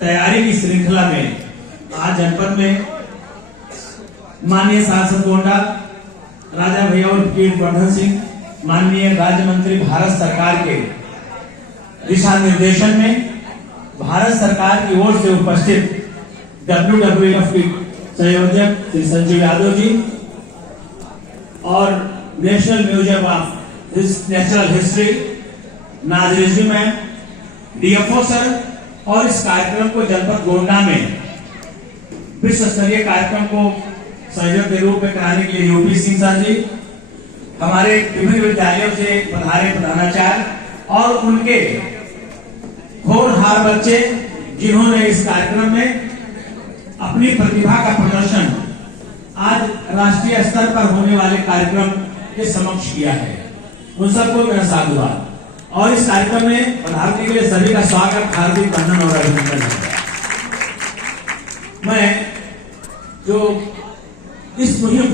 तैयारी की श्रृंखला में आज जनपद में माननीय सांसद गोंडा राजा भैया और कीर्तिवर्धन सिंह, माननीय राज्य मंत्री भारत सरकार के दिशा निर्देशन में भारत सरकार की ओर से उपस्थित WWF के संयोजक श्री संजीव यादव जी और national museum of natural history नाजरीन जी मैम, DFO सर, और इस कार्यक्रम को जनपद गोंडा में विश्व स्तरीय कार्यक्रम को संयोजक के रूप में कराने के लिए UP सिंह सर जी, हमारे विभिन्न विद्यालयों से पधारे प्रधानाचार्य और उनके होनहार बच्चे जिन्होंने इस कार्यक्रम में अपनी प्रतिभा का प्रदर्शन आज राष्ट्रीय स्तर पर होने वाले कार्यक्रम के समक्ष किया है, उन सबको मेरा साधुवाद। और इस कार्यक्रम में पधारने के लिए सभी का स्वागत, हार्दिक वंदन और अभिनंदन है। मैं जो इस मुहिम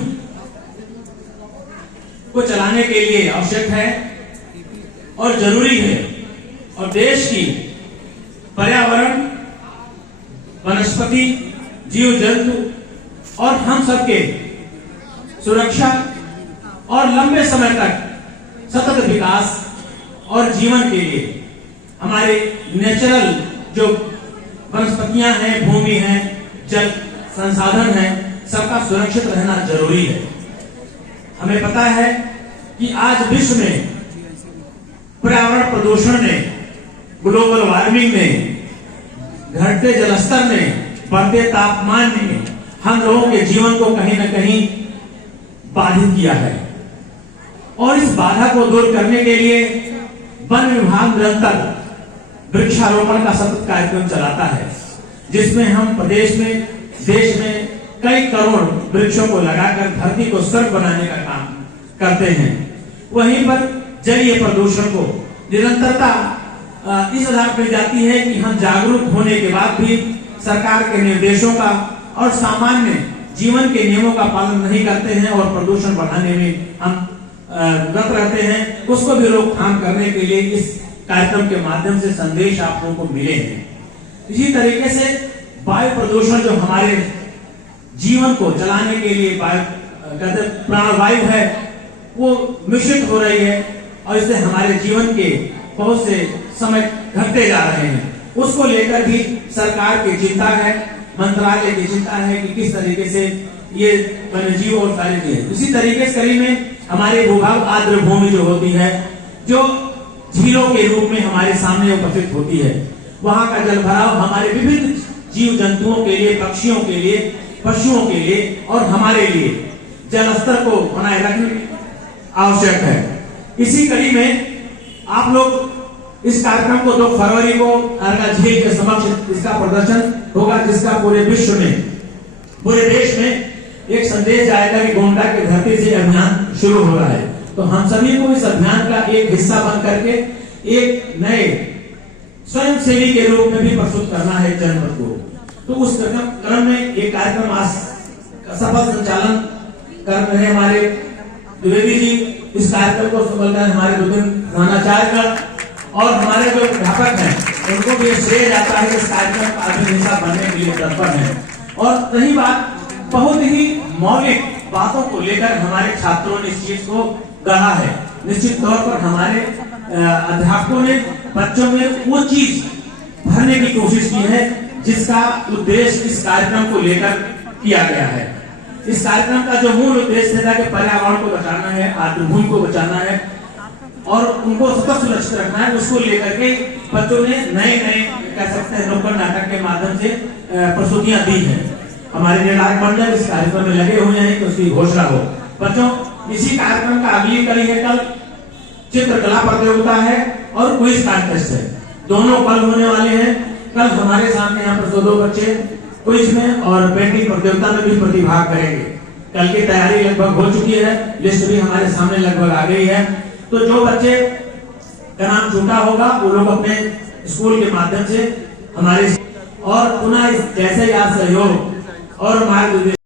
को चलाने के लिए आवश्यक है और जरूरी है और देश की पर्यावरण, वनस्पति, जीव जंतु और हम सबके सुरक्षा और लंबे समय तक सतत विकास और जीवन के लिए हमारे नेचुरल जो वनस्पतियां हैं, भूमि है, जल संसाधन है, सबका सुरक्षित रहना जरूरी है। हमें पता है कि आज विश्व में पर्यावरण प्रदूषण ने, ग्लोबल वार्मिंग ने, घटते जलस्तर ने, बढ़ते तापमान ने हम लोगों के जीवन को कहीं न कहीं बाधित किया है और इस बाधा को दूर करने के लिए वन विभाग निरंतर वृक्षारोपण का सतत कार्यक्रम चलाता है, जिसमें हम प्रदेश में, देश में कई करोड़ वृक्षों को लगाकर धरती को स्वर्ग बनाने का काम करते हैं। वहीं पर जलीय प्रदूषण को निरंतरता इस आधार पर जाती है कि हम जागरूक होने के बाद भी सरकार के निर्देशों का और सामान्य जीवन के नियमों का पालन नहीं करते हैं और प्रदूषण बढ़ाने में हम रत रहते हैं। उसको भी रोकथाम करने के लिए इस कार्यक्रम के माध्यम से संदेश आप लोगों को मिले हैं। इसी तरीके से वायु प्रदूषण जो हमारे जीवन को चलाने के लिए प्राणवायु है वो मिश्रित हो रही है और इससे हमारे जीवन के बहुत से समय घटते जा रहे हैं। उसको लेकर भी सरकार की चिंता है, मंत्रालय की चिंता है कि किस तरीके से ये वन्यजीव और सारी चीजें। इसी तरीके से करीब में हमारे भूभाग आर्द्र भूमि जो होती है, जो झीलों के रूप में हमारे सामने उपस्थित होती है, वहां का जल भराव हमारे विभिन्न जीव जंतुओं के लिए, पक्षियों के लिए, पशुओं के लिए और हमारे लिए जल स्तर को बनाए रखने आवश्यक है। इसी कड़ी में आप लोग इस कार्यक्रम को 2 फरवरी को अरगा झील के समक्ष इसका प्रदर्शन होगा, जिसका पूरे विश्व में, पूरे देश में एक संदेश जाएगा कि गोंडा की धरती से अभियान शुरू हो रहा है। तो हम सभी को इस अभियान का एक हिस्सा बन करके एक नए स्वयंसेवी के रूप में भी प्रस्तुत करना है जनपद को। तो उस क्रम में एक कार्यक्रम आज सफल संचालन कर रहे हमारे द्विवेदी जी। इस कार्यक्रम को सफल कर हमारे विभिन्न प्रधानाचार्य का और हमारे जो अध्यापक हैं उनको भी श्रेय जाता है कि इस कार्यक्रम का अभी हिस्सा बनने के लिए तत्पर है। और रही बात, बहुत ही मौलिक बातों को लेकर हमारे छात्रों ने इस चीज को गढ़ा है। निश्चित तौर पर हमारे अध्यापकों ने बच्चों में वो चीज भरने की कोशिश की है जिसका उद्देश्य इस कार्यक्रम को लेकर किया गया है। इस कार्यक्रम का जो मूल उद्देश्य था कि पर्यावरण को बचाना है, आर्द्रभूमि को बचाना है और उनको सतत सुरक्षित रखना है, उसको लेकर के बच्चों ने नए कह सकते हैं नुक्कड़ नाटक के माध्यम से प्रस्तुतियां दी हैं। हमारे निर्णायक मंडल इस कार्यक्रम में लगे हुए हैं कि उसकी घोषणा हो। बच्चों, इसी कार्यक्रम का अगली कड़ी है कल चित्रकला प्रतियोगिता है और क्विज कॉन्टेस्ट है। दोनों कल होने वाले हैं। कल हमारे सामने यहाँ पर 2 बच्चे क्विज में और पेंटिंग प्रतियोगिता में भी प्रतिभाग करेंगे। कल की तैयारी लगभग हो चुकी है, लिस्ट भी हमारे सामने लगभग आ गई है। तो जो बच्चे का नाम छूटा होगा वो लोग अपने स्कूल के माध्यम से हमारे और पुनः जैसे ही आप सहयोग और मार्गदर्शन